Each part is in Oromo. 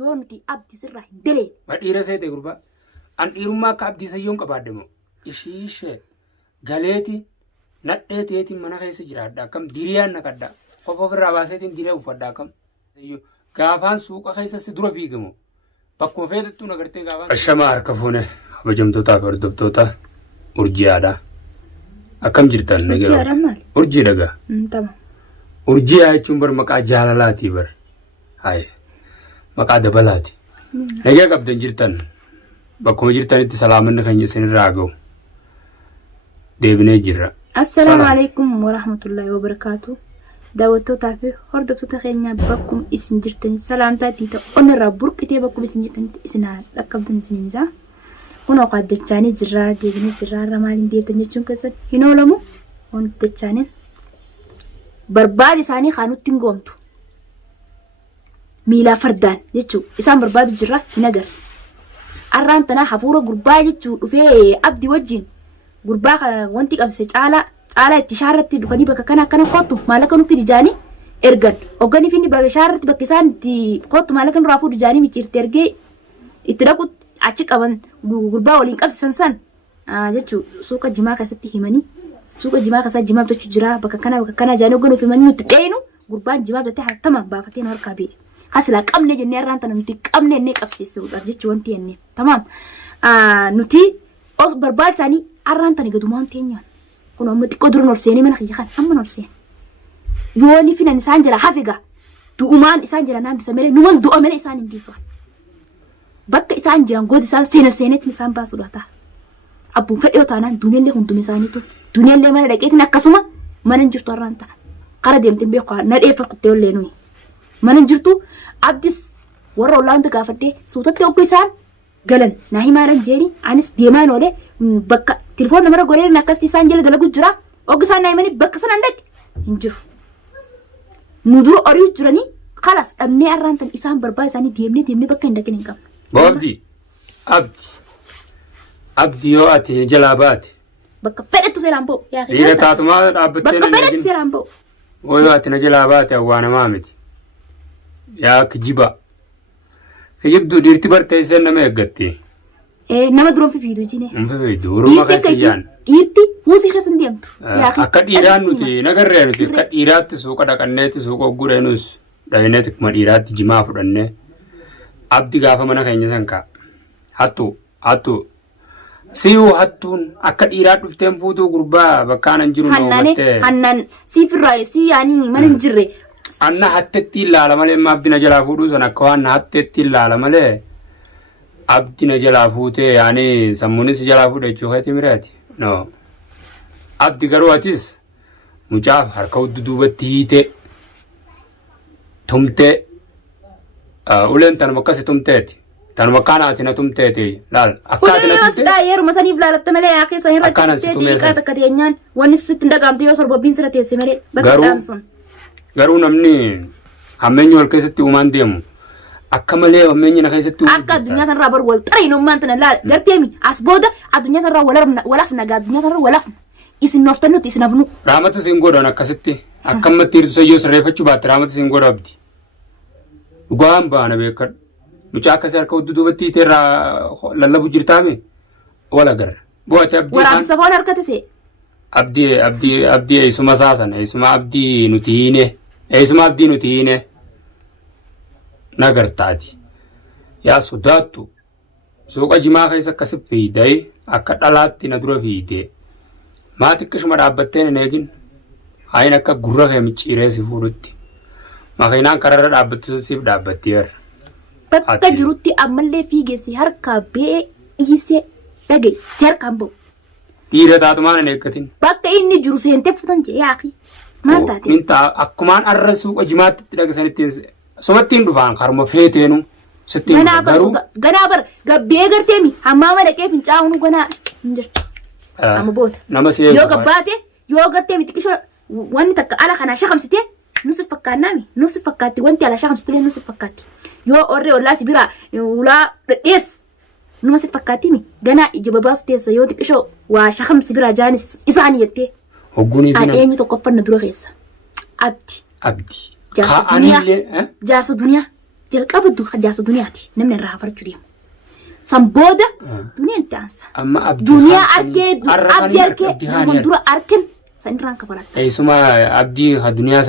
يونتي أبدي سرّه دليل ما ديرسه تقربا أن إيرما كأبدي سيون كبادمو إيش غالتي نتأتي منا خيس جراد كم ديريان نكدا خبر براباسيتين ديريا وفدا كم كافان سوق خيس سدرا فيكمو بكم فيدتو نغرتين كافان الشمار كفونه بجمتوتا بردبتوتا urjiyaadha akkam jirtan nagee urjii daga tamam urjii jechuun bar maqaa jaalalaati bar hay maqaa dabalaati nagee qabdan jirtan bakkuma jirtanitti salaamanni kan isinirraa ga'u deebinee jirra assalaamu alaykum wa rahmatullahi wa barakaatu daawwattootaa fi hordoftoota keenya bakkum isin jirtanitti salaamtaatti ta'u onirraa burqitee bakkum isin jirtanitti isinaa dhaqqabdan isinii Kuno qaddachanii jirra deebinee jirra ramaalin deebtan jechuun keessan hin oolamu on dachaanin barbaadi isaanii kaanutti hin goomtu miila fardaan jechuu isaan barbaadu jirra hin agar arraan tanaa hafuura gurbaa jechuu dhufee abdi wajjin gurbaa wanti qabse caala itti shaarratti dhufanii bakka kana akkana kottu maallaka nuuf dijaanii ergan hogganii finni bakka shaarratti bakka isaan itti kottu maallaka nurraa fuudhu dijaanii micciirte ergee itti dhaqu achi qaban gurbaa waliin qabsisan san jechuu suuqa jimaa keessatti himanii suuqa jimaa keessatti jimaa bitachuu jira bakka kana jaanii oganuuf himanii nutti dheenu gurbaan jimaa bitatee hatama baafatee nu harkaa beeke hasilaa qabne jennee irraan tana nuti qabne ennee qabsiisuudhaaf jechuu wanti ennee tamaam nuti os barbaad isaanii arraan tana gadumaan teenyaan kun amma xiqqoo dura norseenii mana kiyya kan amma norseen yooni finan isaan jira hafiga du'umaan isaan jira naan bisa malee numan du'a malee isaan hin diisu bakka isaan jiran gooti isaan seenetti isaan baasuudha ta'a. Abbuun fedhii taanaan duuniillee hundumee isaaniitu duuniillee mana dhaqeetiin akkasuma mana hin jirtu har'aan ta'a. Kara deemteen beeku na dheeffattee ollee nuyi. Mana hin jirtu abdis warra ollaanti gaafadhee suutatti ogguu isaan galan naa himaaran jeeni anis deemaan oolee bakka telefoon namarra goreerin akkasitti isaan jala dalagu jira ogguu isaan naa himanii bakka sanaan dhaqe hin jiru. Nu dura oriitu jiranii kalas dhabnee har'aan tan isaan barbaa isaanii deemnee bakka hin dhaqin hin qabne. abdi yoo ati jalaa baate bakka fedhetu seeraan bo'u dhiira taatumaa dhaabbattee bakka fedhetu seeraan bo'u yoo ati na jalaa baate awwaanamaa miti yaa kijibduu dhiirti bartee isheen nama eeggatti nama duroon fifiitu jine fifiitu uruma keessa ijaan dhiirti fuusii keessa hin deemtu akka dhiiraan nuti nagarree nuti akka dhiiraatti suuqa dhaqanneetti suuqa oggureenus dhahineeti kuma dhiiraatti jimaa fudhannee abdi gaafa mana keenya san ka hattu siyu hattuun akka dhiiraa dhufteen fuutuu gurbaa bakkaan hin jiru noomattee hannan siifirraa si yaanii mana hin jirre anna hatteetti ilaala malee abdi na jalaa fuudhuu san akka waan hatteetti ilaala malee abdi na jalaa fuutee yaanii sammuunis jalaa fuudha jechuu keeti miraati no abdi garuu atis mucaaf harka duubatti hiitee tumtee ulen tan makkasi tumteeti tan makkaanaati na tumteeti laal akkaati na tumteeti daa yeruma saniif laalatte malee yaa keessa hin rakkateeti dhiiqaa takka teenyaan wanni sitti hin dhagaamte yoo sorbabbiin sira teesse malee bakka dhaamsun garuu namni hammeenyi wal keessatti uumaan deemu akka malee hammeenyi na keessatti akka addunyaa tanarraa bar wal xariinummaan tana laala garteemi as booda addunyaa tanarraa walaaf nagaa addunyaa tanarraa walaaf isin nooftannutti isin hafnu raamata siin godhan akkasitti akkamatti hirtu sayyoo sirreeffachuu baatte raamata siin godha abdi dhugaan baana beekadhu mucaa akkasii harka duubatti hiiteerraa lallabu jirtaame wala agarra bu'aati abdii waraabsa foon harkate see abdii eessuma saasan eessuma abdii nuti hiine nagartaati yaa sodaattu suuqa jimaa keessa akkasi fiidee akka dhalaatti na dura fiidee maa xiqqishuma dhaabbatteen hin eegin hayin akka gurra kee micciiree si fuudhutti makiinaan kararra dhaabbattu siif dhaabbatteera. Bakka jirutti ammallee fiigeessi harkaa bee dhiisee dhagaye si harkaan ba'u. Dhiira taatumaan hin eeggatin. Bakka inni jiru seentee fuutan jee yaaqi maal taate? Minta akkumaan arra suuqa jimaatti itti dhagasanitti sobattiin dhufaan karuma feeteenu sittiin garuu. Ganaa bara gabbee garteemi hammaa madaqee fincaa'uun ganaa hin jirtu. Amma boota. Nama si eegu. Yoo gabbaate yoo garteemi xiqqishoo wanni takka ala kanaa shakamsitee nusi fakkaannaami nusi fakkaatti wanti ala shakamsitulee nusi fakkaatti. Yoo orree ollaa si bira ulaa dhedhees numa si fakkaatimi ganaa ija babaasu teessa yoo xiqqishoo waa shakamsi bira jaanis isaanii jettee. Hoggunii bina. Eenyu tokkoffanna dura keessa. Abdi. Kaa'anillee. Jaarsa duniyaa. jalqaba jaarsa duniyaati namni irraa farchuu deemu. San booda duniyaan itti aansa. Amma abdii duniyaa arkee namoonni dura arkin san irraan kafaladha. Eessuma abdii duniyaa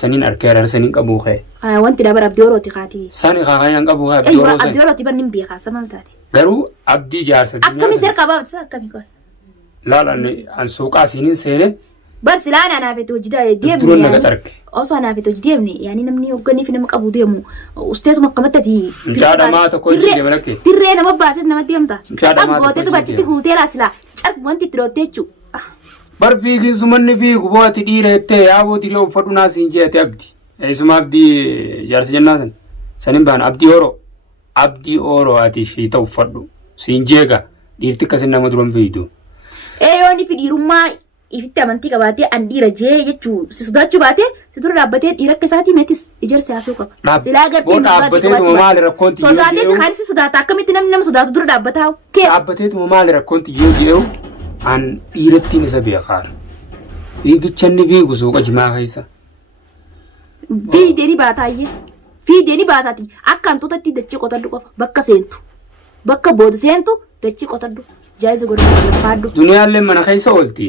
saniin arkee irraa saniin qabu ka'e. Wanti dabara abdii orooti kaati. Sani kaakanii qabu ka'e abdii orooti. Abdii orooti ban nin beekaa sama taate. Garuu abdii jaarsa duniyaa. Akkami seera qabaatu akkami qola. Laalaan an suuqaa siiniin seene. Bar silaan anaaf itti hojii deemne. Duroon naga tarke. Osoo anaaf itti hojii deemne yaani namni hoogganee fi nama qabu deemu usteetuma akkamatti ati. Mucaadhamaa tokko itti deema lakkee. Dirree nama baatee nama deemta. Mucaadhamaa tokko itti bachitti huuteelaa silaa carq wanti itti dhootee jechuudha. Bar fiigin sumanni fiigu booti dhiira jettee yaaboo diree uffadhu naa siin jeete abdi. Eessuma abdii jaarsa jennaa san. Sanin baan abdii oro ati ishii ta'u uffadhu. Siin jeega dhiirti akkasin nama duran fiidu. Yoonni fi dhiirummaa ifitti amantii qabaatee an dhiira jee jechuun si sodaachuu baatee si dura dhaabbatee dhiira akka isaatii meetis ijaarsa siyaasuu qaba. Silaa gartee dhaabbateetuma maali rakkoonti yoo jee'u. Sodaatee kan si sodaata akkamitti namni nama sodaatu dura dhaabbataa. Dhaabbateetuma maali rakkoonti yoo jee'u an dhiirattiin isa beekaara. Fiigicha inni fiigu suuqa jimaa keessa. Fiidee baataayyee. Fiidee baataati akka hantuutatti dachee qotadhu qofa bakka seentu. Bakka booda seentu dachee qotadhu. Jaayiza godhatu lafaadhu. Duniyaallee mana keessa oolti.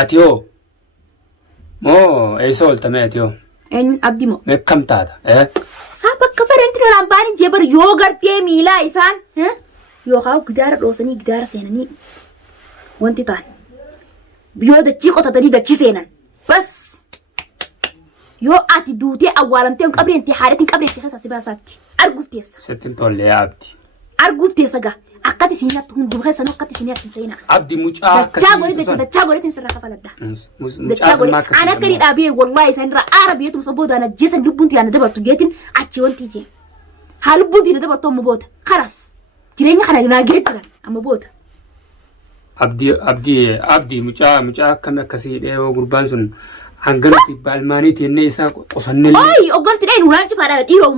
Ati hoo? Moo eessa ooltame ati hoo? Abdii moo? Meeqam taata? Saa bakka bareenti lolaan baanii jebar yoo gartee miilaa isaan yookaan gidaara dhoosanii gidaara seenanii wanti ta'an yoo dachii qotatanii dachii seenan bas yoo ati duutee awwaalamtee hin qabreenti haadhatiin qabreenti keessa si baasaatti arguuf teessa. Sittin tollee abdi. Arguuf teessa gaa akkati siinatti hunduu keessa akkati siinatti seenaa. Abdi mucaa akkasii. Dachaa godhetiin sirraa kafaladha. Mucaa sun akkasii. Ana akka ni dhaabee wallahi isaan irraa aara biyyeetum sabboodaan ajjeesan lubbuun tiyaana dabartu jeetiin achi wanti jee. Haa lubbuun tiyaana dabartu amma boota karas jireenya kana naagee jiran amma boota. Abdi mucaa akkami akkasii dheewoo gurbaan sun hangamti baalmaaniiti jennee isaa qusannee. Ooyi ogganti dheen ulaan cufaadha dhiiroo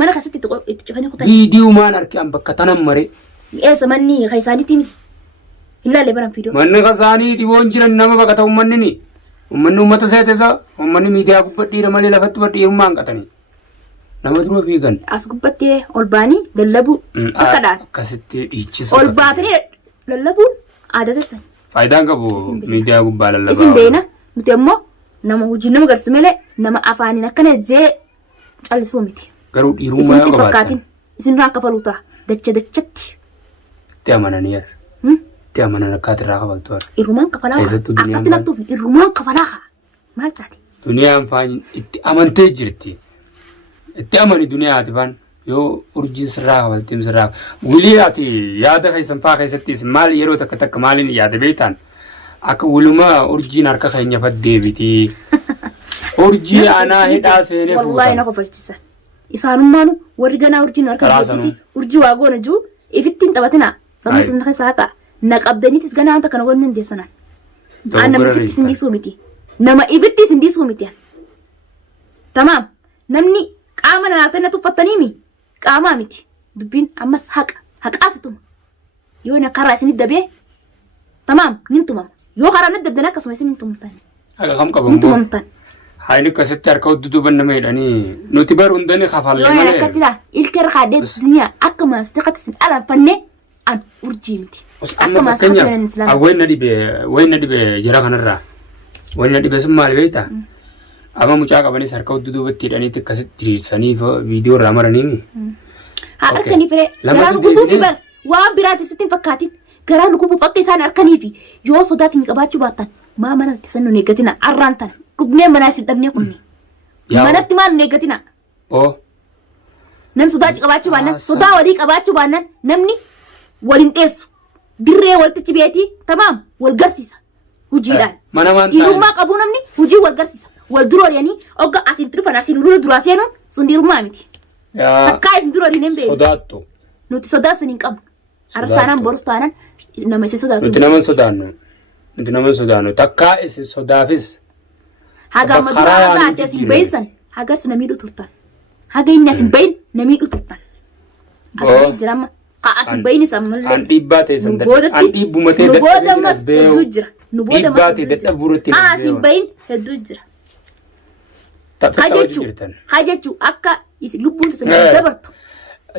mana keessatti itti cufanii kutan. Viidiyoo maan argee an bakka tanan maree. Eessa manni kaisaaniiti miti. Ilaalee baran fiidoo. Manni kaisaaniiti woon jiran nama baqata uummanni ni. Uummanni uummata seetesa uummanni miidiyaa gubbadhiira malee lafatti badhiirummaa hin qatanii. Nama dura fiigan. As gubbattee ol baanii lallabuu akka dhaala. Akkasitti dhiichisu. Ol baatanii lallabuun aadaa taasisan. Faayidaan qabu miidiyaa gubbaa lallabaa. Isin beena nuti ammoo nama hojii nama garsu malee nama afaaniin akkana jee callisuu miti. Garuu dhiirummaa yoo qabaatan. Isin irraan kafaluu ta'a dachatti. Itti amananii itti amanan akkaati irraa kafaltu. Irrumaan kafalaa akkatti laftuuf irrumaan kafalaa maal taate? Duniyaan faan itti amantee jirti. Itti amani duniyaati faan yoo urjiin sirraa kafaltiin sirraa. Wilii ati yaada keessan faa keessattis maal yeroo takka maaliin yaada beektaan akka wulumaa urjiin harka keenya faddeebiti. Urjii aanaa hidhaa seenee fuuta. Wallaahi na kofalchisan. Isaanummaanu warri ganaa urjiin harka keessatti urjii waa goona jiru ifittiin taphatina. Sama sana keessa haqa na qabdaniitis ganaa wanta kana goonni hundeessanan. Nama ifittis hin dhiisuu miti. Nama ifittis hin dhiisuu miti. Tamaam namni qaama nanaatanii tuffataniimi qaamaa miti. Dubbiin ammas haqaasituma. Yoo na karaa isinit dabee tamaam nin tumama. Yoo karaa na dabdan akkasuma isin hin tumamtan. Haqa kam qabamu. Nin tumamtan. Haini akkasitti harka hojjetuuban nama jedhanii nuti bar hundanii kafallee malee. Yoo akkatti laa ilka irra kaadhee duniyaa akka maasxiqatti isin alaanfannee an urjii miti. Amma fakkeenyaaf wayna dhibee jira kanarraa wayna dhibee sun maal beektaa? Amma mucaa qabanis harka hojjetuubatti hidhaniitti akkasitti diriirsanii viidiyoo irraa maranii. Haa harkanii firee garaa lugubuu fi bar waan biraatiif sitti hin fakkaatin garaa lugubuuf akka isaan harkanii fi yoo sodaatiin qabaachuu baattan maa mana itti sannuun eeggatina arraan tana. Dhugnee manaa isin dhabnee kunni. Manatti maal nu eeggatina? Namni sodaa qabaachuu baannan sodaa walii qabaachuu baannan namni waliin dheessu dirree walitti beetii tamaam wal garsiisa hojiidhaan. Dhiirummaa qabu namni hojii wal garsiisa. Wal durooriyanii ogga asiin turfan asiin ulula duraa seenuun sun dhiirummaa miti. Takkaa isin durooriin hin beeku. Sodaattu. Nuti sodaa isin hin qabnu. Arsaanaan borus taanaan nama isin sodaatu. Nuti nama sodaannu. Nuti nama sodaannu. Takkaa isin sodaafis. Haga maduraa taate asin beeysan haga isin namiidhu turtan. Haga inni asin beeyin namiidhu turtan. Asin jirama asin beeyin isa malee. An dhiibbaa teessan an dhiibbumatee dadhabuuras hedduu jira. Dhiibbaa tee dadhabuuratti asin beeyin hedduu jira. Hajechu akka isi lubbun tasin dabartu.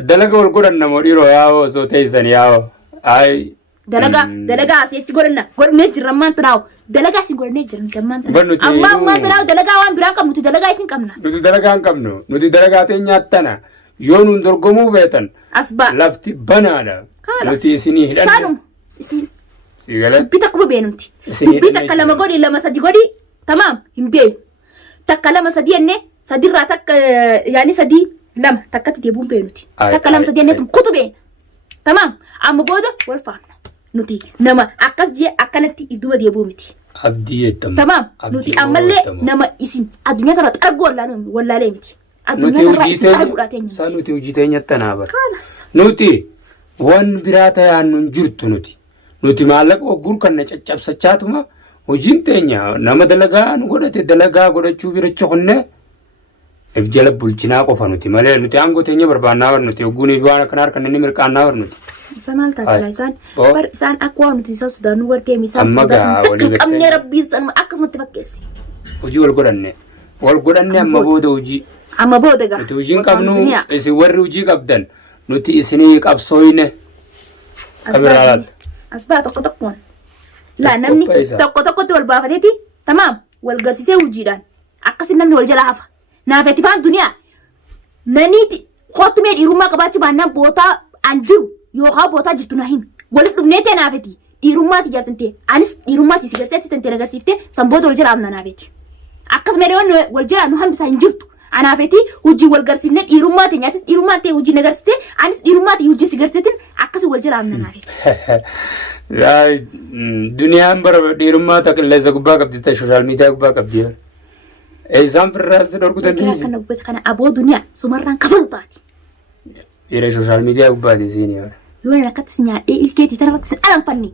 Dalaga wal godhan namoo dhiiroo yaa'oo osoo teessan yaa'oo. Ay. Dalagaa asii achi godhannee jirra maanta naaw. Dalagaa isin godhannee jirra maanta. Amma maanta naaw dalagaa waan biraa qabnu dalagaa isin qabna. Nuti dalagaa hin qabnu. Nuti dalagaa ta'e nyaattana. Yoo nun dorgomuu feetan. Asbaa. Lafti banaadha. Nuti isinii hidhanne. Saanum isin. Sigalee. Dubbii takka beenuti. Dubbii takka lama godhi lama sadi godhi tamaam hin beeku. Takka lama sadi enne sadirraa takka yaani sadi lama takkatti deebuun beenuti. Takka lama sadi enne kutu beena. Tamaam amma booda wal faamna. Nuti nama akkas jee akkanatti idduma deebuu miti. Abdii jettama. Tamaam nuti ammallee nama isin addunyaa sarara xargoo wallaalee miti. Addunyaa sarara isin xarguudhaa teenya. Saa nuti hojii teenya tanaa bara. Nuti waan biraa ta'an nun jirtu nuti. Nuti maallaqa ogguun kan na caccabsachaatuma hojiin teenya nama dalagaa nu godhate dalagaa godhachuu bira chokonne if jala bulchinaa qofa nuti malee nuti aangoo teenya barbaannaa bar nuti ogguunii fi waan akkanaa harkan inni mirqaannaa bar nuti. Isa maal taasisa isaan bar isaan akka waan nuti isa sudaanuu wartee isaan takka qabnee rabbii isaan akkasumatti fakkeesse. Hojii wal godhanne amma booda hojii. Amma booda gaa. Nuti hojiin qabnu isin warri hojii qabdan nuti isinii qabsooyne. Kabiraalaatti. Asbaa tokkoon. Laa namni tokkotti wal baafateeti tamaam wal garsiisee hojiidhaan akkasin namni wal jala hafa. Naafetti faan duniyaa naniiti kootumee dhiirummaa qabaachuu baannaan bootaa an jiru yookaan bootaa jirtu na himi. Walitti dhufnee ta'e naafetti dhiirummaati jaartantee anis dhiirummaati si garseetti tantee agarsiiftee sanboota wal jala amna naafetti. Akkasuma illee wal jala nu hambisaa hin jirtu. Anaafetti hojii wal garsiifne dhiirummaati nyaatis dhiirummaa ta'e hojii nagarsiiste anis dhiirummaati hojii si garseetin akkasuma wal jala amna naafetti. Duniyaan bara dhiirummaa qilleensa gubbaa qabdi ta'e sooshaal miidiyaa gubbaa qabdi. Isaan birraa si dhorku dandeessi. Kana gubbata kana aboo duniyaa sumarraan kafalu taati. Yeroo sooshaal miidiyaa gubbaati isiini. Yoo nan akkatti si nyaadhee ilkeetii tanarratti sin alanfanne.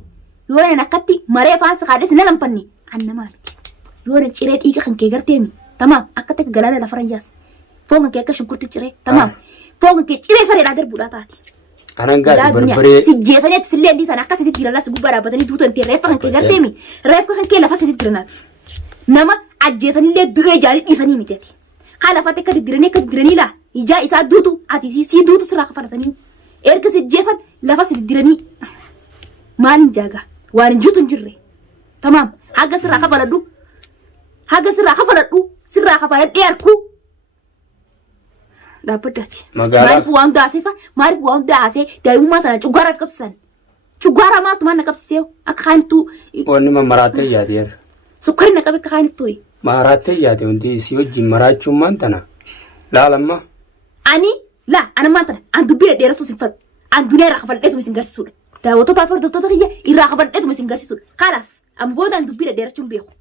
Yoo nan akkatti maree faansa kaadhee sin alanfanne. Annamaa miti. Yoo nan ciree dhiiga kan kee garteemi. Tamaam akka takka galaana lafa rayyaas. Foon kan kee akka shunkurti ciree. Tamaam. Foon kan kee ciree sareedhaa darbuudhaa taati. Anan gaati barbaree. Si jeesanii ati sillee dhiisan akka sitti jiran si gubbaa dhaabbatanii tuutan ta'e reeffa kan kee garteemi. Reeffa kan kee lafa sitti jiranaati. Nama ajjeesanillee du'ee jaarii dhiisanii miti ati. Haa lafatti akka diddiranii laa ijaa isaa duutu ati si duutu sirraa kafalatanii. Erga si jeesan lafa si diddiranii maaliin jaagaa waan hin juutu hin jirre. Tamaam haga sirraa kafaladhu sirraa kafaladhee harkuu. Dhaabbaddaati. Maaliif waan daasee daa'imummaa sana cuggaaraaf qabsisan. Cuggaaraa maaltu maal na qabsisee akka kaanittuu. Wanni mammaraatee yaadeera. Sukkarii na qabe akka kaanittuu. Maaraatee yaade wanti si wajjin maraachuun maan tana laalamma. Ana maan tana an dubbii dheeressuu sin fadhu. An duniyaa irraa kafaldheetu isin garsiisudha. Daawwattoota fi hordoftoota kiyya irraa kafaldheetu isin garsiisudha. Kanaas amma booda an dubbii dheerachuun beeku.